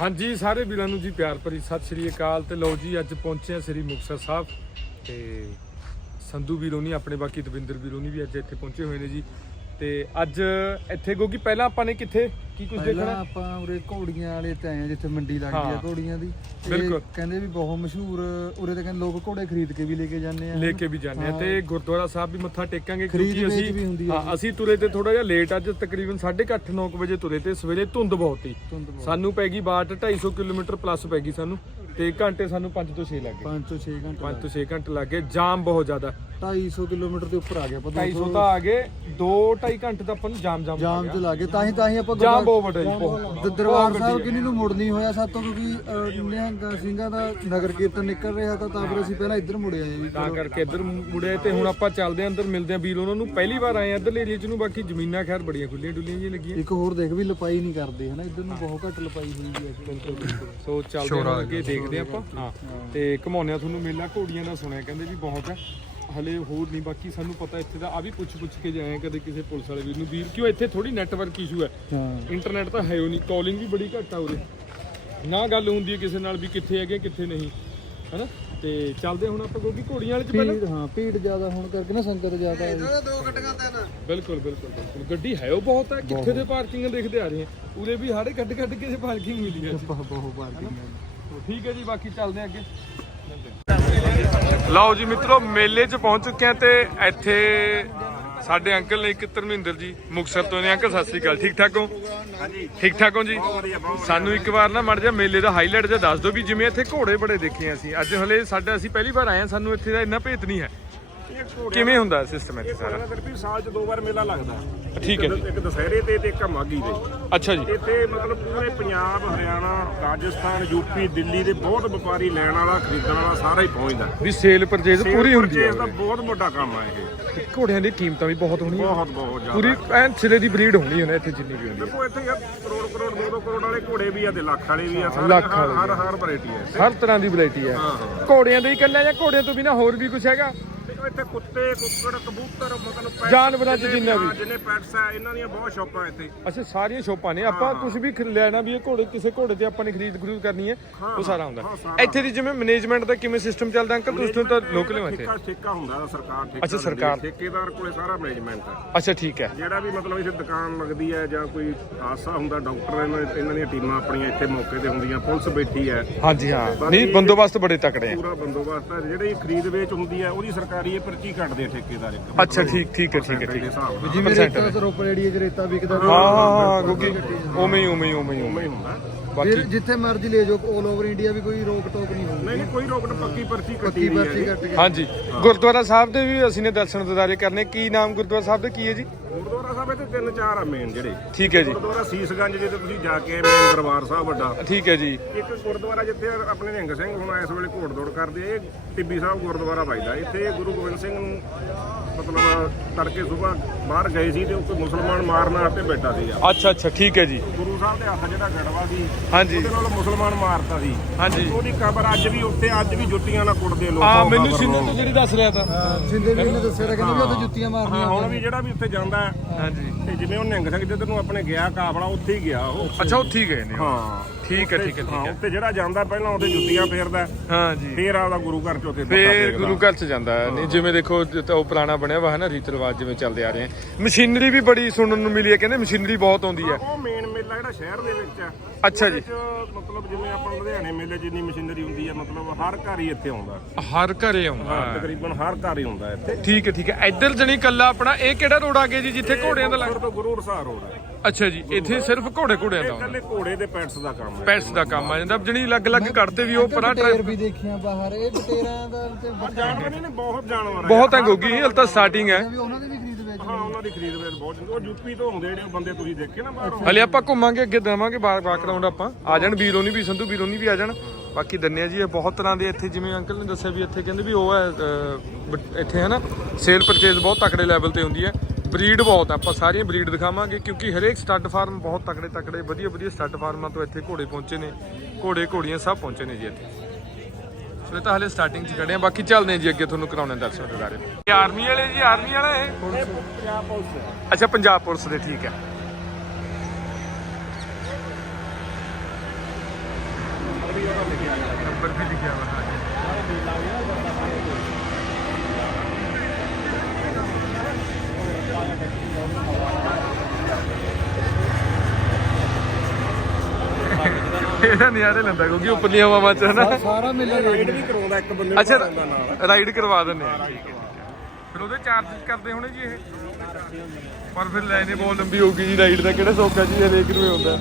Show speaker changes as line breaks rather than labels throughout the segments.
ਹਾਂਜੀ, ਸਾਰੇ ਵੀਰਾਂ ਨੂੰ ਜੀ ਪਿਆਰ ਭਰੀ ਸਤਿ ਸ੍ਰੀ ਅਕਾਲ ਤੇ ਲਓ ਜੀ, ਅੱਜ ਪਹੁੰਚੇ ਆ ਸ੍ਰੀ ਮੁਕਤਸਰ ਸਾਹਿਬ ਤੇ ਸੰਧੂ ਵੀਰੋਂ ਨਹੀਂ ਆਪਣੇ ਬਾਕੀ ਦਵਿੰਦਰ ਵੀਰੋਂ ਨਹੀਂ ਵੀ ਅੱਜ ਇੱਥੇ ਪਹੁੰਚੇ ਹੋਏ ਨੇ ਜੀ। ਤੇ ਅੱਜ ਇੱਥੇ ਗੋਗੀ ਪਹਿਲਾਂ ਆਪਾਂ ਨੇ ਕਿੱਥੇ ਕੀ ਕੁਝ
ਪਹਿਲਾਂ
ਦੇਖਣਾ
ਆਪਾਂ ਉਰੇ ਘੋੜੀਆਂ ਵਾਲੇ ਤੇ ਆਏ ਆ ਜਿੱਥੇ ਮੰਡੀ ਲੱਗਦੀ ਆ
ਹਾਂ।
ਘੋੜੀਆਂ ਦੀ ਤੇ
ਬਿਲਕੁਲ।
ਕਹਿੰਦੇ ਵੀ ਬਹੁਤ ਮਸ਼ਹੂਰ ਉਰੇ ਤੇ ਕਹਿੰਦੇ ਲੋਕ ਘੋੜੇ ਖਰੀਦ ਕੇ ਵੀ ਲੈ ਕੇ ਜਾਂਦੇ ਆ
ਲੈ ਕੇ ਵੀ ਜਾਂਦੇ ਆ। ਤੇ ਗੁਰਦੁਆਰਾ ਸਾਹਿਬ ਵੀ ਮੱਥਾ ਟੇਕਾਂਗੇ
ਖਰੀਦ
ਕਿਉਂਕਿ
ਵੇਚ ਵੀ ਹੁੰਦੀ
ਅਸੀਂ
ਆ
ਹਾਂ ਅਸੀਂ ਤੁਰੇ ਤੇ ਥੋੜਾ ਜਿਹਾ ਲੇਟ ਅੱਜ ਤਕਰੀਬਨ 8:30 9 ਵਜੇ ਤੁਰੇ ਤੇ ਸਵੇਰੇ ਧੁੰਦ ਬਹੁਤ ਸੀ। ਸਾਨੂੰ ਪੈ ਗਈ ਬਾਟ 250 ਕਿਲੋਮੀਟਰ ਪਲੱਸ ਪੈ ਗਈ ਸਾਨੂੰ ਤੇ ਘੰਟੇ ਸਾਨੂੰ 5 ਤੋਂ 6 ਲੱਗ ਗਏ
ਪੰਜ ਤੋਂ 6 ਘੰਟੇ
5 ਤੋਂ 6 ਘੰਟੇ ਲੱਗ ਗਏ ਜਾਮ ਬਹੁਤ ਜ਼ਿਆਦਾ
250 ਕਿਲੋਮੀਟਰ ਦੇ ਉੱਪਰ ਆ ਗਿਆ ਆਪਾਂ
250 ਤਾਂ ਆ ਗਏ 2 2.5 ਘੰਟੇ ਤਾਂ ਆਪਾਂ ਨੂੰ ਜਾਮ ਜਾਮ
ਜਾਮ ਚ ਲੱਗੇ ਤਾਂ ਹੀ ਤਾਂ ਹੀ ਆਪਾਂ
ਜਾਮ ਬਹੁਤ ਵੱਡਾ ਜੀ ਬਹੁਤ।
ਦ- ਦਰਬਾਰ ਸਾਹਿਬ ਕਿੰਨੀ ਨੂੰ ਮੁੜ ਨਹੀਂ ਹੋਇਆ ਸਾਤੋਂ ਕਿਉਂਕਿ ਅਹ, ਨਿਹੰਗ ਸਿੰਘਾਂ ਦਾ ਨਗਰ ਕੀਰਤਨ ਨਿਕਲ ਰਿਹਾ ਤਾਂ ਤਾਂ ਫਿਰ ਅਸੀਂ ਪਹਿਲਾਂ ਇੱਧਰ ਮੁੜੇ ਆਏ ਜੀ।
ਤਾਂ ਕਰਕੇ ਇੱਧਰ ਮੁੜੇ ਤੇ ਹੁਣ ਆਪਾਂ ਚੱਲਦੇ ਆਂ ਅੰਦਰ ਮਿਲਦੇ ਆਂ ਵੀਰ ਉਹਨਾਂ ਨੂੰ ਪਹਿਲੀ ਵਾਰ ਆਏ ਆਂ ਇੱਧਰ ਏਰੀਆ ਚ ਨੂੰ ਬਾਕੀ ਜ਼ਮੀਨਾਂ ਖੈਰ ਬੜੀਆਂ ਖੁੱਲੀਆਂ ਡੁੱਲੀਆਂ ਜਿਹੀਆਂ ਲੱਗੀਆਂ।
ਇੱਕ ਹੋਰ ਦੇਖ ਵੀ ਲਪਾਈ ਨਹੀਂ ਕਰਦੇ ਹਨਾ? ਇੱਧਰ ਨੂੰ ਬਹੁਤ ਘੱਟ ਲਪਾਈ ਹੋਈ ਹੈ
ਸੋ ਚੱਲਦੇ ਆਂ ਅੱਗੇ ਦੇਖਦੇ ਆਂ ਆਪਾਂ। ਹਾਂ। ਤੇ ਘਮਾਉਂਦੇ ਆਂ ਤੁਹਾਨੂੰ ਮੇਲਾ ਘੋੜੀਆਂ ਦਾ ਸੁਣਿਆ ਕਹਿੰਦੇ ਵੀ ਬਹੁਤ ਹੈ। ਹਲੇ ਹੋਰ ਨਹੀਂ ਬਾਕੀ ਸਾਨੂੰ ਪਤਾ ਇੱਥੇ ਦਾ ਆ ਵੀ ਪੁੱਛ ਪੁੱਛ ਕੇ ਜਾਏ ਆਂ ਕਦੇ ਕਿਸੇ ਪੁਲਿਸ ਵਾਲੇ ਵੀਰ ਨੂੰ ਵੀਰ ਕਿਉਂ ਇੱਥੇ ਥੋੜੀ ਨੈਟਵਰਕ ਇਸ਼ੂ ਹੈ?
ਹਾਂ।
ਇੰਟਰਨੈਟ ਤਾਂ ਹੈ ਓ ਨਹੀਂ ਕਾਲਿੰਗ ਵੀ ਬੜੀ ਘੱਟ ਆ ਉਰੇ। ਨਾ ਗੱਲ ਹੁੰਦੀ ਹੈ ਕਿਸੇ ਨਾਲ ਵੀ ਕਿੱਥੇ ਹੈਗੇ ਕਿੱਥੇ ਨਹੀਂ ਹੈਨਾ? ਤੇ ਚੱਲਦੇ ਹੁਣ ਆਪਾਂ ਕਿਉਂਕਿ ਘੋੜੀਆਂ ਵਾਲੇ ਚ ਪਹਿਲਾਂ
ਭੀੜ ਹਾਂ ਭੀੜ ਜ਼ਿਆਦਾ ਹੋਣ ਕਰਕੇ ਨਾ ਸੰਗਤ ਜ਼ਿਆਦਾ ਹੈ
ਬਿਲਕੁਲ ਬਿਲਕੁਲ ਬਿਲਕੁਲ। ਗੱਡੀ ਹੈ ਉਹ ਬਹੁਤ ਹੈ ਕਿੱਥੇ ਦੇ ਪਾਰਕਿੰਗ ਦੇਖਦੇ ਆ ਰਹੇ ਆ? ਉਰੇ ਵੀ ਹਾੜੇ ਕੱਢ ਕੱਢ ਕੇ ਪਾਰਕਿੰਗ ਮਿਲੀ ਹੈ
ਬਹੁਤ ਬਹੁਤ ਪਾਰਕਿੰਗ ਹੈ
ਠੀਕ ਹੈ ਜੀ ਬਾਕੀ ਚੱਲਦੇ ਆ ਅੱਗੇ। ਲਓ ਜੀ ਮਿੱਤਰੋ ਮੇਲੇ 'ਚ ਪਹੁੰਚ ਚੁੱਕੇ ਆ ਤੇ ਇੱਥੇ ਸਾਡੇ ਅੰਕਲ ਨੇ ਇੱਕ ਧਰਮਿੰਦਰ ਜੀ ਮੁਕਤਸਰ ਤੋਂ ਨੇ। ਅੰਕਲ ਸਤਿ ਸ੍ਰੀ ਅਕਾਲ। ਠੀਕ ਠਾਕ ਹੋ? ਠੀਕ ਠਾਕ ਹੋ ਜੀ? ਸਾਨੂੰ ਇੱਕ ਵਾਰ ਨਾ ਮੜ ਜਾ ਮੇਲੇ ਦਾ ਹਾਈਲਾਈਟ ਜਿਹਾ ਦੱਸ ਦਿਓ ਵੀ ਜਿਵੇਂ ਇੱਥੇ ਘੋੜੇ ਬੜੇ ਦੇਖੇ ਆ ਅਸੀਂ। ਅੱਜ ਹਲੇ ਸਾਡਾ ਅਸੀਂ ਪਹਿਲੀ ਵਾਰ ਆਏ ਆ ਸਾਨੂੰ ਇੱਥੇ ਦਾ ਇੰਨਾ ਭੇਤ ਨਹੀਂ ਹੈ। ਕਿਵੇਂ ਹੁੰਦਾ ਸਿਸਟਮ ਇੱਥੇ ਸਾਰਾ?
ਸਾਰਾ ਵੀ ਸਾਲ ਚ ਦੋ ਵਾਰ ਮੇਲਾ ਲੱਗਦਾ।
ਠੀਕ ਹੈ ਜੀ।
ਇੱਕ ਦੁਸਹਿਰੇ ਤੇ ਤੇ ਇੱਕ ਮਾਗੀ ਦੇ।
ਅੱਛਾ ਜੀ।
ਇੱਥੇ ਮਤਲਬ ਪੂਰੇ ਪੰਜਾਬ ਹਰਿਆਣਾ ਰਾਜਸਥਾਨ ਯੂਪੀ ਦਿੱਲੀ ਦੇ ਬਹੁਤ ਵਪਾਰੀ ਲੈਣ ਵਾਲਾ ਖਰੀਦਣ ਵਾਲਾ ਸਾਰਾ ਹੀ ਪਹੁੰਚਦਾ।
ਵੀ ਸੇਲ ਪਰਚੇਜ਼ ਪੂਰੀ ਹੁੰਦੀ ਹੈ
ਇਸ ਦਾ ਬਹੁਤ ਵੱਡਾ ਕੰਮ ਆ ਇਹ।
ਤੇ ਘੋੜਿਆਂ ਦੀ ਕੀਮਤਾਂ ਵੀ ਬਹੁਤ ਹੋਣੀਆਂ।
ਬਹੁਤ ਬਹੁਤ ਜ਼ਿਆਦਾ।
ਪੂਰੀ ਐਨ ਸਿਰੇ ਦੀ ਬਰੀਡ ਹੋਣੀ ਹੈ ਨਾ ਇੱਥੇ ਜਿੰਨੀ ਵੀ ਹੁੰਦੀ ਹੈ
ਦੇਖੋ ਇੱਥੇ ਯਾਰ ਕਰੋੜ ਕਰੋੜ ਦੋ ਦੋ ਕਰੋੜ ਵਾਲੇ ਘੋੜੇ ਵੀ ਆ ਤੇ ਲੱਖ ਵਾਲੇ ਵੀ ਆ। ਸਾਰੇ
ਲੱਖ
ਹਰ
ਵਾਲੇ
ਹਰ ਹਰ ਵੈਰਾਈਟੀ ਹੈ
ਹਰ ਤਰ੍ਹਾਂ ਦੀ ਵੈਰਾਈਟੀ ਹੈ ਘੋੜਿਆਂ ਦੇ ਹੀ ਇਕੱਲਾ ਜਾਂ ਘੋੜਿਆਂ ਤੋਂ ਬਿਨਾ ਹੋਰ ਵੀ ਕੁਝ ਹੈਗਾ?
ਦੇਖੋ ਇੱਥੇ ਕੁੱਤੇ ਕੁੱਕੜ ਕਬੂਤਰ ਮਤਲਬ pets
ਜਾਨਵਰਾਂ 'ਚ
ਜਿੰਨੇ
ਜਿੰਨਾ ਵੀ।
ਹਾਂ, ਜਿੰਨੇ ਪੈਟਸ ਆ ਇਹਨਾਂ ਦੀਆਂ ਬਹੁਤ ਸ਼ੌਪਾਂ ਇੱਥੇ।
ਅੱਛਾ ਸਾਰੀਆਂ ਸ਼ੋਪਾਂ ਨੇ। ਆਪਾਂ ਕੁਝ ਵੀ ਖਰੀਦ ਲੈਣਾ ਵੀ ਇਹ ਘੋੜੇ ਕਿਸੇ ਘੋੜੇ ਤੇ ਆਪਾਂ ਨੇ ਖਰੀਦ ਖਰੀਦ ਕਰਨੀ ਹੈ ਉਹ ਸਾਰਾ ਹੁੰਦਾ।
ਹਾਂ, ਸਾਰਾ।
ਇੱਥੇ ਦੀ ਜਿਵੇਂ ਮੈਨੇਜਮੈਂਟ ਦਾ ਕਿਵੇਂ ਸਿਸਟਮ ਚੱਲਦਾ ਅੰਕਲ ਤੁਸੀਂ ਤਾਂ ਲੋਕਲ ਹੋ ਇੱਥੇ।
ਠੇਕਾ ਠੇਕਾ ਹੁੰਦਾ ਦਾ ਸਰਕਾਰ ਠੇਕਾ
ਅੱਛਾ,
ਦਿੰਦੀ ਹੈ।
ਸਰਕਾਰ।
ਠੇਕੇਦਾਰ ਕੋਲੇ ਸਾਰਾ ਮੈਨੇਜਮੈਂਟ ਹੈ
ਅੱਛਾ ਠੀਕ ਹੈ।
ਜਿਹੜਾ ਵੀ ਮਤਲਬ ਇੱਥੇ ਦੁਕਾਨ ਲੱਗਦੀ ਹੈ ਜਾਂ ਕੋਈ ਹਾਦਸਾ ਹੁੰਦਾ ਡਾਕਟਰ ਇਹਨਾਂ ਇਹਨਾਂ ਦੀਆਂ ਟੀਮਾਂ ਆਪਣੀਆਂ ਇੱਥੇ ਮੌਕੇ ਤੇ ਹੁੰਦੀਆਂ ਪੁਲਿਸ ਬੈਠੀ ਹੈ।
ਹਾਂਜੀ ਹਾਂ। ਨਹੀਂ ਬੰਦੋਬਸਤ ਬੜੇ ਤਕੜੇ ਆ।
ਪੂਰਾ ਬੰਦੋਬਸਤ ਹੈ ਜਿਹੜੀ ਖਰੀਦ ਵੇਚ ਹੁੰਦੀ ਹੈ ਉਹਦੀ ਸਰਕਾਰੀ ਇਹ ਪਰਚੀ ਕੱਟਦੇ ਆ ਠੇਕੇਦਾਰ ਇੱਕ।
ਅੱਛਾ ਠੀਕ ਠੀਕ ਹੈ ਠੀਕ ਹੈ ਠੀਕ ਹੈ।
ਜਿਵੇਂ ਰੇਤਾ ਰੋਪੜ ਏਰੀਆ 'ਚ ਰੇਤਾ ਵਿਕਦਾ
ਹਾਂ ਹਾਂ ਹਾਂ ਕਿਉਂਕਿ ਉਵੇਂ ਹੀ ਉਵੇਂ ਹੀ ਉਵੇਂ ਹੀ ਉਵੇਂ ਹੀ।
ਹੁੰਦਾ।
ਬਾਕੀ
ਫਿਰ ਜਿੱਥੇ ਮਰਜ਼ੀ ਲੈ ਜਾਓ 올 ਓਵਰ ਇੰਡੀਆ ਵੀ ਕੋਈ ਰੋਕ ਟੋਕ ਨਹੀਂ ਹੋਊਗੀ
ਨਹੀਂ ਨਹੀਂ ਕੋਈ ਰੋਕਟ ਪੱਕੀ ਪਰਚੀ ਕੱਟੀ
ਪੱਕੀ
ਹੋਈ ਹੈ
ਪਰਚੀ
ਜੀ।
ਕੱਟ ਕੇ।
ਹਾਂਜੀ। ਗੁਰਦੁਆਰਾ ਸਾਹਿਬ ਦੇ ਵੀ ਅਸੀਂ ਨੇ ਦਰਸ਼ਨ ਦਿਦਾਰੇ ਕਰਨੇ। ਕੀ ਨਾਮ ਗੁਰਦੁਆਰਾ ਸਾਹਿਬ ਦਾ? ਕੀ ਹੈ ਜੀ?
ਗੁਰਦੁਆਰਾ ਸਾਹਿਬ ਇੱਥੇ ਤਿੰਨ ਚਾਰ ਆ ਮੇਨ ਜਿਹੜੇ।
ਠੀਕ ਹੈ ਜੀ।
ਗੁਰਦੁਆਰਾ ਸੀਸਗੰਜ ਜਿੱਥੇ ਤੁਸੀਂ ਜਾ ਕੇ ਮੇਨ ਦਰਬਾਰ ਸਾਹਿਬ ਵੱਡਾ।
ਠੀਕ ਹੈ ਜੀ।
ਇੱਕ ਗੁਰਦੁਆਰਾ ਜਿੱਥੇ ਆਪਣੇ ਨਿਹੰਗ ਸਿੰਘ ਹੁਣ ਇਸ ਵੇਲੇ ਘੋੜ ਦੌੜ ਕਰਦੇ ਇਹ ਟਿੱਬੀ ਸਾਹਿਬ ਗੁਰਦੁਆਰਾ ਵੱਜਦਾ। ਇੱਥੇ ਗੁਰੂ ਗੋਬਿੰਦ ਸਿੰਘ ਨੂੰ ਮਤਲਬ ਤੜਕੇ ਸਵੇਰ ਬਾਹਰ ਗਏ ਸੀ ਤੇ ਉੱਥੇ ਮੁਸਲਮਾਨ ਮਾਰਨ ਵਾਸਤੇ ਬੈਠਾ ਸੀਗਾ
ਅੱਛਾ ਅੱਛਾ ਠੀਕ ਹੈ ਜੀ।
ਗੁਰੂ ਸਾਹਿਬ ਦੇ ਹੱਥ ਜਿਹੜਾ ਗੜਵਾ ਸੀ
ਹਾਂਜੀ।
ਉਹਦੇ ਨਾਲ ਮੁਸਲਮਾਨ ਮਾਰਤਾ ਸੀ।
ਹਾਂਜੀ।
ਉਹਦੀ ਕਬਰ ਅੱਜ ਵੀ ਉੱਤੇ ਅੱਜ ਵੀ ਜੁੱਤੀਆਂ ਨਾਲ ਕੁੱਟਦੇ ਲੋਕ।
ਆ
ਉਹ
ਮੈਨੂੰ ਸਿੰਧੂ। ਤੋਂ ਜਿਹੜੀ ਦੱਸ ਰਿਹਾ ਤਾਂ।
ਸਿੰਦੇ ਵੀ ਨੇ ਦੱਸਿਆ ਤਾਂ ਕਹਿੰਦੇ ਵੀ ਉੱਥੇ ਜੁੱਤੀਆਂ
ਹਾਂ
ਮਾਰਨੀਆਂ
ਹੁਣ ਵੀ ਜਿਹੜਾ ਵੀ ਉੱਥੇ ਜਾਂਦਾ ਹੈ,
ਹਾਂਜੀ।
ਤੇ ਜਿਵੇਂ ਉਹ ਨਿਹੰਗ ਸਿੰਘ ਜਿੱਧਰ ਨੂੰ ਆਪਣੇ ਗਿਆ ਕਾਫਲਾ ਉੱਥੇ ਹੀ ਗਿਆ ਉਹ।
ਅੱਛਾ ਉੱਥੇ ਹੀ ਗਏ ਨੇ ਉਹ।
ਹਾਂ।
ਠੀਕ ਹੈ ਠੀਕ ਹੈ
ਹਾਂ
ਠੀਕ ਹੈ
ਉੱਥੇ ਜਿਹੜਾ ਜਾਂਦਾ ਪਹਿਲਾਂ ਉੱਥੇ ਜੁੱਤੀਆਂ ਫੇਰਦਾ।
ਹਾਂ ਜੀ
ਫੇਰ ਆਪਦਾ ਗੁਰੂ ਘਰ ਚ ਉੱਥੇ ਮੱਥਾ
ਫੇਰ
ਟੇਕਦਾ।
ਗੁਰੂ ਘਰ ਚ ਜਾਂਦਾ ਹੈ। ਨਹੀਂ ਜਿਵੇਂ ਦੇਖੋ ਜ- ਤਾਂ ਉਹ ਪੁਰਾਣਾ ਬਣਿਆ ਵਾ ਹੈ ਨਾ ਰੀਤ ਰਿਵਾਜ ਜਿਵੇਂ ਚੱਲਦੇ ਆ ਰਹੇ ਮਸ਼ੀਨਰੀ ਵੀ ਬੜੀ ਸੁਣਨ ਨੂੰ ਮਿਲੀ ਹੈ ਕਹਿੰਦੇ ਮਸ਼ੀਨਰੀ ਬਹੁਤ ਆਉਂਦੀ ਹੈ।
ਉਹ ਮੇਨ ਮੇਲਾ ਜਿਹੜਾ ਸ਼ਹਿਰ ਦੇ ਵਿੱਚ ਆ
ਅੱਛਾ ਜੀ।
ਉਹਦੇ ਚ ਮਤਲਬ ਜਿਵੇਂ ਆਪਾਂ ਲੁਧਿਆਣੇ ਮੇਲੇ ਜਿੰਨੀ ਮਸ਼ੀਨਰੀ ਹੁੰਦੀ ਹੈ ਮਤਲਬ ਹਰ ਘਰ ਹੀ ਇੱਥੇ ਆਉਂਦਾ।
ਹਰ ਘਰੇ ਆਉਂਦਾ। ਹੈ।
ਤਕਰੀਬਨ ਹਰ ਘਰ ਹੀ ਹੁੰਦਾ ਇੱਥੇ।
ਠੀਕ ਹੈ ਠੀਕ ਹੈ। ਇੱਧਰ ਜਣੀ ਕੱਲਾ ਆਪਣਾ ਇਹ ਕਿਹੜਾ ਰੋਡ ਆ ਗਿਆ ਜੀ ਜਿੱਥੇ ਘੋੜਿਆਂ ਦਾ ਲੱਗ
ਤੋਂ ਗੁਰੂ ਰਸਾਰ ਰੋਡ ਹੈ।
ਅੱਛਾ ਜੀ ਇੱਥੇ ਸਿਰਫ ਘੋੜੇ ਘੋੜਿਆਂ ਦਾ
ਇਕੱਲੇ ਘੋੜੇ ਤੇ ਪੈਟਸ ਦਾ ਕੰਮ ਹੈ।
ਪੈਟਸ ਦਾ ਕੰਮ ਆ ਜਾਂਦਾ। ਜਣੀ ਅਲੱਗ-ਅਲੱਗ ਕੱਢਦੇ ਵੀ ਉਹ ਪਰਾਂ
ਬਟੇਰ ਵੀ ਦੇਖੀਆਂ ਬਾਹਰ ਇਹ ਬਟੇਰਾਂ ਦਾ ਤੇ
ਜਾਨਵਰ ਨੇ ਬਹੁਤ ਜਾਨਵਰ ਆ
ਬਹੁਤ ਹੈ ਗੋਗੀ ਹਲ ਤਾਂ ਸਟਾਰਟਿੰਗ ਹੈ।
ਵੀ ਉਹਨਾਂ ਦੇ ਵੀ ਵੇਚ
ਹਾਂ ਉਹਨਾਂ ਦੀ ਖਰੀਦ ਵੇਚ ਬਹੁਤ ਉਹ ਯੂਪੀ ਤੋਂ ਆਉਂਦੇ ਜਿਹੜੇ ਉਹ ਬੰਦੇ ਤੁਸੀਂ ਦੇਖੇ ਨਾ ਬਾਹਰੋਂ।
ਹਲੇ ਆਪਾਂ ਘੁੰਮਾਂਗੇ ਅੱਗੇ ਦੇਵਾਂਗੇ ਬਾਰ ਬਾਕਗ੍ਰਾਉਂਡ ਆਪਾਂ। ਆ ਜਾਣ ਵੀਰੋਂ ਨਹੀਂ ਵੀ ਸੰਧੂ ਵੀਰੋਂ ਨਹੀਂ ਵੀ ਆ ਜਾਣ। ਬਾਕੀ ਦੰਨਿਆ ਜੀ ਇਹ ਬਹੁਤ ਤਰ੍ਹਾਂ ਦੇ ਇੱਥੇ ਜਿਵੇਂ ਅੰਕਲ ਨੇ ਦੱਸਿਆ ਵੀ ਇੱਥੇ ਕਹਿੰਦੇ ਵੀ ਉਹ ਹੈ ਅਹ, ਬ- ਇੱਥੇ ਹੈ ਨਾ ਸੇਲ ਪਰਚੇਜ਼ ਬਹੁਤ ਤਕੜੇ ਲੈਵਲ ਤੇ ਹੁੰਦੀ ਹੈ। ਬਰੀਡ ਬਹੁਤ ਆ, ਆਪਾਂ ਸਾਰੀਆਂ ਬਰੀਡ ਦਿਖਾਵਾਂਗੇ ਕਿਉਂਕਿ ਹਰੇਕ ਸਟੱਡ ਫਾਰਮ ਬਹੁਤ ਤਕੜੇ ਤਕੜੇ ਵਧੀਆ ਵਧੀਆ ਸਟੱਡ ਫਾਰਮਾਂ ਤੋਂ ਇੱਥੇ ਘੋੜੇ ਪਹੁੰਚੇ ਨੇ। ਘੋੜੇ ਘੋੜੀਆਂ ਸਭ ਪਹੁੰਚੇ ਨੇ ਜੀ ਇੱਥੇ। ਸੋ ਇਹ ਤਾਂ ਹਲੇ ਸਟਾਰਟਿੰਗ 'ਚ ਖੜੇ ਆ ਬਾਕੀ ਚੱਲਦੇ ਹਾਂ ਜੀ ਅੱਗੇ ਤੁਹਾਨੂੰ ਕਰਾਉਣੇ ਦਰਸ਼ਨ ਦਿਦਾਰੇ ਇਹ ਆਰਮੀ ਵਾਲੇ ਜੀ ਆਰਮੀ ਵਾਲਾ ਇਹ?
ਪੰਜਾਬ ਪੁਲਿਸ
ਅੱਛਾ, ਪੰਜਾਬ ਪੁਲਿਸ ਦੇ, ਠੀਕ ਹੈ। ਨੰਬਰ ਵੀ ਲਿਖਿਆ ਵਾ ਹਾਂਜੀ ਇਹਦਾ ਨਜ਼ਾਰੇ ਲੈਂਦਾ ਕਿਉਂਕਿ ਉੱਪਰਲੀਆਂ ਹਵਾਵਾਂ ਚ ਹਨਾ
ਸਾਰਾ ਮੇਲਾ ਦੇਖ
ਵੀ ਕਰਾਉਂਦਾ ਇੱਕ ਬੰਦੇ
ਅੱਛਾ ਰਾਈਡ ਕਰਵਾ ਦਿੰਦੇ ਆ। ਠੀਕ ਹੈ ਫਿਰ ਉਹਦੇ ਚਾਰਜ ਕਰਦੇ ਹੋਣੇ ਜੀ ਇਹ? ਪਰ ਫਿਰ ਲੈਣੇ ਬਹੁਤ ਲੰਬੀ ਹੋਊਗੀ ਜੀ ਰਾਈਡ ਦਾ। ਕਿਹੜਾ ਸੌਖਾ ਜੀ ਹਰੇਕ ਨੂੰ ਹੁੰਦਾ?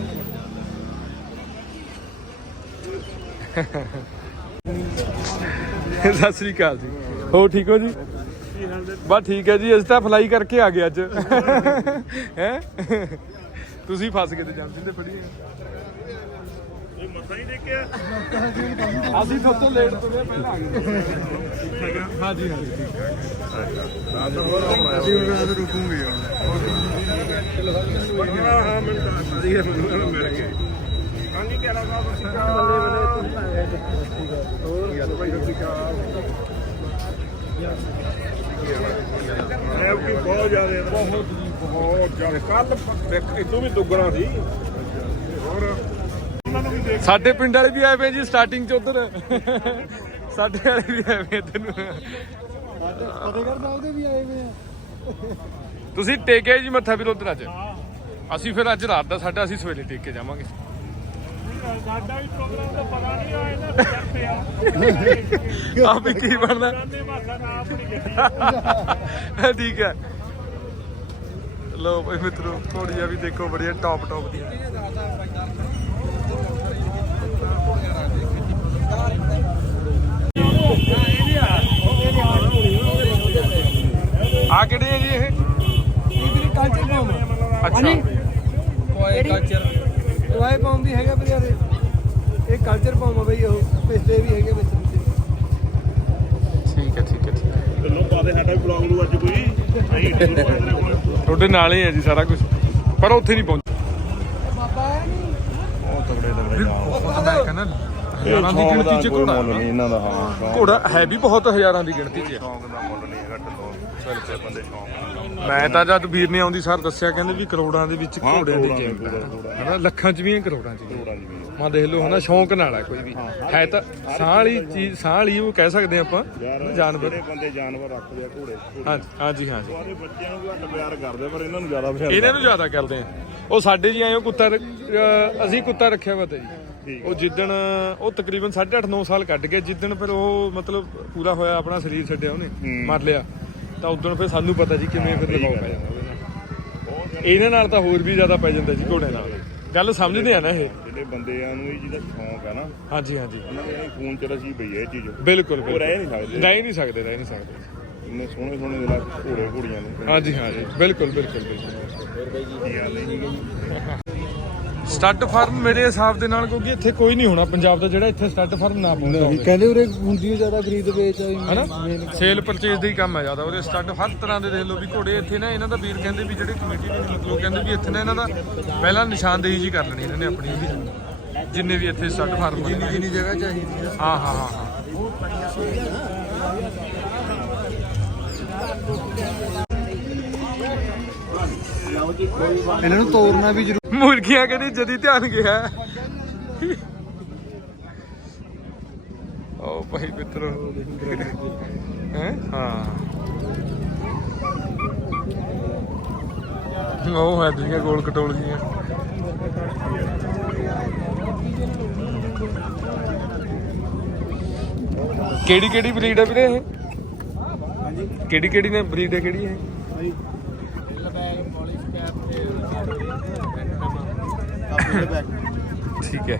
ਸਤਿ ਸ੍ਰੀ ਅਕਾਲ ਜੀ। ਹੋ ਠੀਕ ਹੋ ਜੀ? ਬਸ ਠੀਕ ਹੈ ਜੀ ਅਸੀਂ ਤਾਂ ਫਲਾਈ ਕਰਕੇ ਆ ਗਏ ਅੱਜ। ਹੈ? ਤੁਸੀਂ ਫਸ ਗਏ ਤੇ ਜਾਂਦੇ ਤੇ ਫੜੀ
ਇਹ ਮੱਥਾ ਹੀ ਦੇਖਿਆ
ਅਸੀਂ ਤੋਂ ਤੋਂ ਲੇਟ ਤੁਰੇ ਪਹਿਲਾਂ ਆ ਗਏ। ਹਾਂਜੀ ਹਾਂਜੀ। ਠੀਕ ਹੈ
ਅਸੀਂ ਹੁਣ ਰਾਤ ਰੁਕੂਗੇ
ਹਾਂ ਹਾਂ ਮੈਨੂੰ ਤਾਂ ਅਸੀਂ ਇਹ ਮਿਲ ਗਏ ਹਾਂਜੀ ਕੀ ਹਾਲ ਸਾਹਿਬ ਅਸੀਂ ਹੋਰ ਭਾਈ ਸਤਿ ਸ਼੍ਰੀ ਅਕਾਲ ਇਹ ਕੀ ਬਹੁਤ ਜ਼ਿਆਦਾ ਬਹੁਤ ਬਹੁਤ ਜ਼ਿਆਦਾ ਕੱਲ ਇਦੋਂ ਵੀ ਦੁੱਗਣਾ ਸੀ।
ਸਾਡੇ ਪਿੰਡ ਵਾਲੇ ਵੀ ਆਏ ਪਏ ਜੀ ਸਟਾਰਟਿੰਗ ਚ ਉਧਰ। ਸਾਡੇ ਵਾਲੇ ਵੀ ਆਏ ਪਏ ਇੱਧਰ ਨੂੰ
ਫਤਿਹਗੜ੍ਹ ਸਾਹਿਬ ਦੇ ਵੀ ਆਏ ਹੋਏ ਆ
ਤੁਸੀਂ ਟੇਕੇ ਜੀ ਮੱਥਾ ਵੀ ਉਧਰ ਅੱਜ। ਅਸੀਂ ਫਿਰ ਅੱਜ ਰਾਤ ਦਾ ਸਾਡਾ, ਅਸੀਂ ਸਵੇਰੇ ਟੇਕ ਜਾਵਾਂਗੇ।
ਸਾਡਾ ਵੀ ਪ੍ਰੋਗਰਾਮ ਦਾ ਪਤਾ ਨਹੀਂ ਆ ਇਹਨਾਂ ਕਰਦੇ ਆ
ਆ ਵੀ ਕੀ ਬਣਦਾ? ਠੀਕ ਹੈ। ਲੋ ਭਾਈ ਮਿੱਤਰੋ ਥੋੜੀਆਂ ਵੀ ਦੇਖੋ, ਬੜੀਆਂ ਟੌਪ ਟੌਪ ਦੀਆਂ। ਆ ਕਿਹੜੇ ਹੈ ਜੀ ਇਹ?
ਇਹ ਕਲਚਰ ਪਾਉਂ
ਅੱਛਾ
ਕੋਏ ਕਲਚਰ ਕੋਏ ਪਾਉਂ ਵੀ ਹੈਗਾ ਬਜ਼ਾਰੇ। ਇਹ ਕਲਚਰ ਪਾਉਂ ਆ ਬਈ ਉਹ। ਪਿਸਤੇ ਵੀ ਹੈਗੇ ਵਿੱਚ ਵਿੱਚ।
ਠੀਕ ਹੈ ਠੀਕ ਹੈ ਠੀਕ ਹੈ।
ਚਲੋ ਪਾਦੇ ਸਾਡਾ ਵੀ ਬਲੌਗ ਨੂੰ ਅੱਜ ਕੋਈ। ਕੋਲੇ
ਤੁਹਾਡੇ ਨਾਲ ਹੀ ਹੈ ਜੀ ਸਾਰਾ ਕੁਝ ਪਰ ਉੱਥੇ ਨਹੀਂ ਪਹੁੰਚ
ਬਾਬਾ ਆਇਆ ਨਹੀਂ।
ਬਹੁਤ ਤਗੜੇ ਤਗੜੇ
ਬਹੁਤ ਮੈਂ ਕਹਿੰਦਾ ਹਜ਼ਾਰਾਂ ਦੀ ਗਿਣਤੀ ਚ ਘੋੜਾ ਹੈ ਨਾ।
ਇਹਨਾਂ ਦਾ ਹਾਂ
ਘੋੜਾ ਹੈ ਵੀ ਬਹੁਤ ਹਜ਼ਾਰਾਂ ਦੀ ਗਿਣਤੀ ਚ। ਹੈ।
ਸ਼ੌਂਕ ਦਾ ਮੁੱਲ ਨਹੀਂ ਹੈਗਾ ਢੱਲੋਂ ਸਵੇਰੇ ਬੰਦੇ ਸ਼ੌਂਕ
ਮੈਂ ਤਾਂ ਜਦ ਵੀਰ ਨੇ ਆਉਂਦੀ ਸਰ ਦੱਸਿਆ ਕਹਿੰਦੇ ਵੀ ਕਰੋੜਾਂ ਦੇ ਵਿੱਚ
ਹਾਂ,
ਘੋੜਿਆਂ ਦੀ
ਕਰੋੜਾਂ ਦੀ, ਕਰੋੜਾਂ
ਹੈ ਹਨਾ ਲੱਖਾਂ ਚ ਵੀ ਹੈ ਕਰੋੜਾਂ ਚ ਵੀ
ਕਰੋੜਾਂ ਦੀ ਵੀ
ਮਾ ਦੇਖ ਲਓ ਹਨਾ ਸ਼ੌਂਕ ਨਾਲ ਹੈ ਕੋਈ ਵੀ। ਹੈ ਤਾਂ ਸਾਹ ਵਾਲੀ ਚੀਜ਼ ਸਾਹ ਵਾਲੀ ਉਹ ਕਹਿ ਸਕਦੇ ਆਪਾਂ
ਯਾਰ
ਜਾਨਵਰ।
ਜਿਹੜੇ ਬੰਦੇ ਜਾਨਵਰ ਰੱਖਦੇ ਆ ਘੋੜੇ
ਹਾਂਜੀ ਹਾਂਜੀ ਹਾਂਜੀ।
ਸਾਰੇ ਬੱਚਿਆਂ ਨੂੰ ਵੀ ਘੱਟ ਪਿਆਰ ਕਰਦੇ ਪਰ ਇਹਨਾਂ ਨੂੰ ਜ਼ਿਆਦਾ ਪਿਆਰ
ਇਹਨਾਂ ਨੂੰ ਜ਼ਿਆਦਾ ਕਰਦੇ ਆ। ਉਹ ਸਾਡੇ ਜੀ ਆਏ ਉਹ ਕੁੱਤਾ ਅਹ ਅਸੀਂ ਕੁੱਤਾ ਰੱਖਿਆ ਵਾ ਤੇ ਜੀ। ਉਹ ਜਿੱਦਣ ਉਹ ਤਕਰੀਬਨ 8.5 9 ਸਾਲ ਕੱਢ ਗਿਆ ਜਿੱਦਣ ਫਿਰ ਉਹ ਮਤਲਬ ਪੂਰਾ ਹੋਇਆ ਆਪਣਾ ਸਰੀਰ ਛੱਡਿਆ ਉਹਨੇ ਮਰ ਲਿਆ। ਤਾਂ ਉਦੋਂ ਫਿਰ ਸਾਨੂੰ ਪਤਾ ਜੀ ਕਿਵੇਂ ਫਿਰ ਲਗਾਉ ਪੈ ਜਾਂਦਾ ਨਾਲ। ਇਹਨਾਂ ਨਾਲ ਤਾਂ ਹੋਰ ਵੀ ਜ਼ਿਆਦਾ ਪੈ ਜਾਂਦਾ ਜੀ ਘੋੜੇ ਨਾਲ। ਗੱਲ ਸਮਝਦੇ ਆ ਨਾ ਇਹ।
ਜਿਹੜੇ ਬੰਦਿਆਂ ਨੂੰ ਇਹ ਜਿਹਦਾ ਸ਼ੌਂਕ ਹੈ ਨਾ
ਹਾਂਜੀ ਹਾਂਜੀ।
ਉਹਨਾਂ ਦੇ ਖੂਨ ਚ ਰਸੀ ਪਈ ਹੈ ਇਹ ਚੀਜ਼।
ਬਿਲਕੁਲ ਬਿਲਕੁਲ
ਰਹਿ ਨਹੀਂ ਸਕਦੇ।
ਰਹਿ ਨਹੀਂ ਸਕਦੇ ਰਹਿ ਨਹੀਂ ਸਕਦੇ।
ਇੰਨੇ ਸੋਹਣੇ ਸੋਹਣੇ ਦੇ ਘੋੜੇ ਘੋੜੀਆਂ ਨੂੰ।
ਹਾਂਜੀ ਹਾਂਜੀ। ਬਿਲਕੁਲ ਬਿਲਕੁਲ ਬਿਲਕੁਲ।
ਕੀ ਹਾਲ ਹੈ
ਸਟੱਡ ਫਾਰਮ ਮੇਰੇ ਹਿਸਾਬ ਦੇ ਨਾਲ ਕਿਉਂਕਿ ਇੱਥੇ ਕੋਈ ਨਹੀਂ ਹੋਣਾ ਪੰਜਾਬ ਦਾ ਜਿਹੜਾ ਇੱਥੇ ਸਟੱਡ ਫਾਰਮ ਨਾ ਪਹੁੰਚਦਾ ਹੋਵੇ।
ਕਹਿੰਦੇ ਉਰੇ ਹੁੰਦੀ ਓ ਜ਼ਿਆਦਾ ਖਰੀਦ ਵੇਚ ਆਈ
ਹਨਾ? ਸੇਲ ਪਰਚੇਸ ਦਾ ਹੀ ਕੰਮ ਹੈ ਜ਼ਿਆਦਾ। ਉਹਦੇ ਸਟੱਡ ਹਰ ਤਰ੍ਹਾਂ ਦੇ ਦੇਖ ਲਓ ਵੀ ਘੋੜੇ ਇੱਥੇ ਨਾ ਇਹਨਾਂ ਦਾ ਵੀਰ ਕਹਿੰਦੇ ਵੀ ਜਿਹੜੇ ਕਮੇਟੀ ਦੇ ਮਤਲਬ ਕਹਿੰਦੇ ਵੀ ਇੱਥੇ ਨਾ ਇਹਨਾਂ ਦਾ ਪਹਿਲਾਂ ਨਿਸ਼ਾਨਦੇਹੀ ਜੀ ਕਰ ਲੈਣੀ ਇਹਨਾਂ ਨੇ ਆਪਣੀ ਵੀ ਜਿੰਨੇ ਵੀ ਇੱਥੇ ਸਟੱਡ ਫਾਰਮ ਜਿੰਨੀ
ਜਿੰਨੀ ਜਗ੍ਹਾ ਚਾਹੀਦੀ ਹੈ।
ਹਾਂ ਹਾਂ ਹਾਂ ਹਾਂ।
ਇਹਨਾਂ ਨੂੰ ਤੋੜਨਾ ਵੀ ਜ਼ਰੂਰੀ
ਮੁਰਗੀਆਂ ਕਹਿੰਦੀ ਜਦੀ ਧਿਆਨ ਗਿਆ। ਓ ਭਾਈ ਮਿੱਤਰੋ। ਹੈ? ਹਾਂ। ਉਹ ਹੈ ਦੁਨੀਆ ਗੋਲ ਕਟੋਲ ਗਈਆਂ ਕਿਹੜੀ ਕਿਹੜੀ ਬਰੀਡ ਹੈ ਵੀਰੇ ਇਹ? ਕਿਹੜੀ ਕਿਹੜੀ ਨੇ ਬਰੀਡ ਹੈ ਕਿਹੜੀ ਹੈ? ਠੀਕ ਹੈ।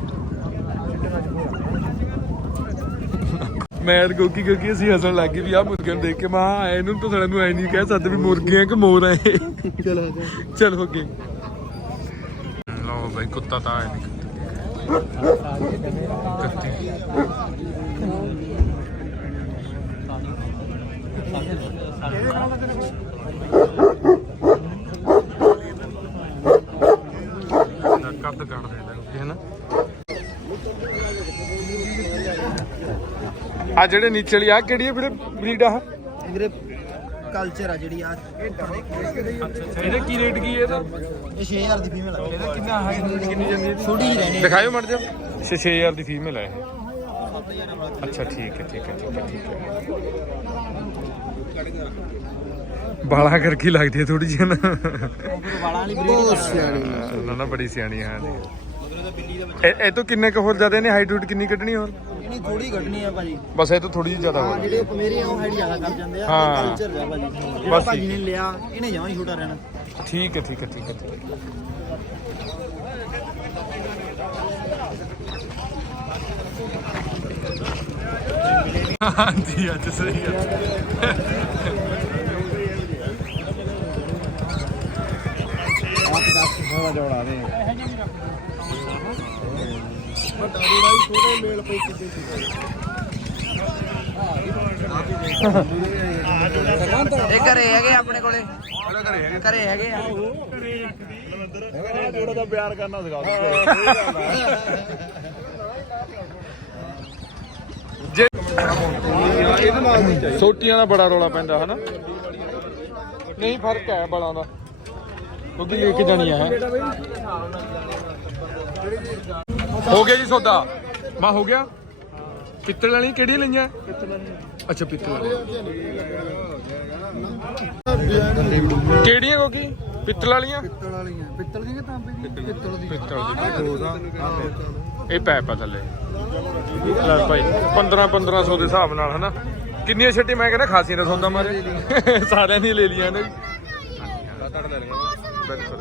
ਮੈਂ ਗੋਗੀ ਗੋਗੀ ਅਸੀਂ ਹੱਸਣ ਲੱਗ ਗਏ ਵੀ ਆ ਮੁਰਗਿਆਂ ਨੂੰ ਦੇਖ ਕੇ ਮਾਂ ਆਏ ਇਹਨੂੰ ਤਾਂ ਸਾਨੂੰ ਐ ਨਹੀਂ ਕਹਿ ਸਕਦੇ ਵੀ ਮੁਰਗੀਆਂ ਕਿ ਮੋਰ ਆ ਇਹ
ਚਲ ਆ ਜਾ
ਚਲੋ ਅੱਗੇ ਲਓ ਭਾਈ ਕੁੱਤਾ ਤਾਂ ਆਇਆ ਨਹੀਂ ਕੱਢ ਦੇ ਲੈ ਹੈ ਨਾ ਆ ਜਿਹੜੇ ਨੀਚੇ ਵਾਲੀ ਆ ਕਿਹੜੀ ਹੈ ਵੀਰੇ ਬਰੀਡ ਆ?
ਵੀਰੇ ਕਲਚਰ ਆ ਜਿਹੜੀ ਆ।
ਇਹਦੇ ਕੀ ਰੇਟ ਕੀ ਹੈ ਇਹਦਾ?
ਇਹ 6000 ਦੀ ਫੀਮੇਲ ਆ।
ਇਹਦਾ ਕਿੰਨਾ ਹਾਈਟ ਕਿੰਨੀ ਜਾਂਦੀ ਹੈ
ਛੋਟੀ ਜਿਹੀ ਰਹਿਣੀ
ਦਿਖਾਇਓ ਮੜ ਜਾ 6000 ਦੀ ਫੀਮੇਲ ਹੈ ਇਹ। ਅੱਛਾ ਠੀਕ ਹੈ ਠੀਕ ਹੈ ਠੀਕ ਹੈ ਠੀਕ ਹੈ। ਬਾਲਾ ਕਰਕੇ ਲੱਗਦੀ ਹੈ ਥੋੜੀ ਜਿਹੀ ਨਾ।
ਵਾਲੀ ਸਿਆਣੀ।
ਨਾ ਨਾ ਬੜੀ ਸਿਆਣੀ ਹੈ ਇਹ ਇਹ ਤੋਂ ਕਿੰਨੇ ਕੁ ਹੋਰ ਜ਼ਿਆਦਾ ਨੇ? ਹਾਈਟ ਕਿੰਨੀ ਕੱਢਣੀ ਹੋਰ?
ਇਹਨੀ ਥੋੜੀ ਕੱਢਣੀ ਆ ਭਾਜੀ।
ਬਸ ਇਹ ਤੋਂ ਥੋੜੀ ਜਿਹੀ ਜ਼ਿਆਦਾ
ਹਾਂ
ਹੋਰ
ਜਿਹੜੇ ਮੇਰੇ ਆ ਉਹ ਹਾਈਟ ਜ਼ਿਆਦਾ ਕਰ ਜਾਂਦੇ ਆ
ਹਾਂ।
ਕਲਚਰ ਜਾ ਭਾਜੀ। ਜਿਹੜਾ
ਬਸ
ਭਾਜੀ। ਨੇ ਲਿਆ ਇਹਨੇ ਜਮਾਂ ਹੀ ਛੋਟਾ ਰਹਿਣਾ।
ਠੀਕ ਹੈ ਠੀਕ ਹੈ ਠੀਕ ਹੈ ਠੀਕ ਹੈ। ਹਾਂਜੀ ਅੱਜ ਸਹੀ ਹੈ।
ਆਪ ਦੱਸ ਥੋੜਾ ਜੋੜਾ ਦੇ ਵੱਡਾ ਜੋੜਾ ਹੀ ਛੋਟਾ ਮੇਲ ਪਈ ਕਿੱਦੇ ਇਹ ਘਰੇ ਹੈਗੇ ਆਪਣੇ ਕੋਲੇ। ਘਰੇ ਹੈਗੇ ਆ।
ਜੋੜਾ ਦਾ ਪਿਆਰ ਕਰਨਾ ਸਿਖਾ
ਜੇ ਸੋਟੀਆਂ ਦਾ ਬੜਾ ਰੋਲਾ ਪੈਂਦਾ, ਹਨਾ? ਨਹੀਂ, ਫ਼ਰਕ ਹੈ ਬਲਾਂ ਦਾ। ਕਿਉਂਕਿ ਲੈ ਕੇ ਜਾਣੀਆਂ ਹੈ? ਹੋ ਗਿਆ ਜੀ ਸੌਦਾ। ਮਾ, ਹੋ ਗਿਆ? ਪਿੱਤਲ ਵਾਲੀ ਕਿਹੜੀਆਂ ਲਈਆਂ? ਅੱਛਾ, ਪਿੱਤਲ ਵਾਲੀਆਂ। ਕਿਹੜੀਆਂ ਕੋਕੀ ਪਿੱਤਲ ਵਾਲੀਆਂ?
ਪਿੱਤਲ ਵਾਲੀਆਂ ਪਿੱਤਲ ਦੀਆਂ ਤਾਂਬੇ ਦੀਆਂ ਪਿੱਤਲ ਦੀ।
ਪਿੱਤਲ ਦੀ ਇਹ ਪੈਪ ਥੱਲੇ। ਲੈ ਭਾਈ 15 1500 ਦੇ ਹਿਸਾਬ ਨਾਲ, ਹਨਾ? ਕਿੰਨੀਆਂ ਛੱਟੀ ਮੈਂ ਕਹਿੰਦਾ ਖਾਸੀਆਂ ਦਾ ਸੌਦਾ ਮਾਰੇ। ਸਾਰਿਆਂ ਨੇ ਲੈ ਲਈਆਂ ਨੇ। ਬਿਲਕੁਲ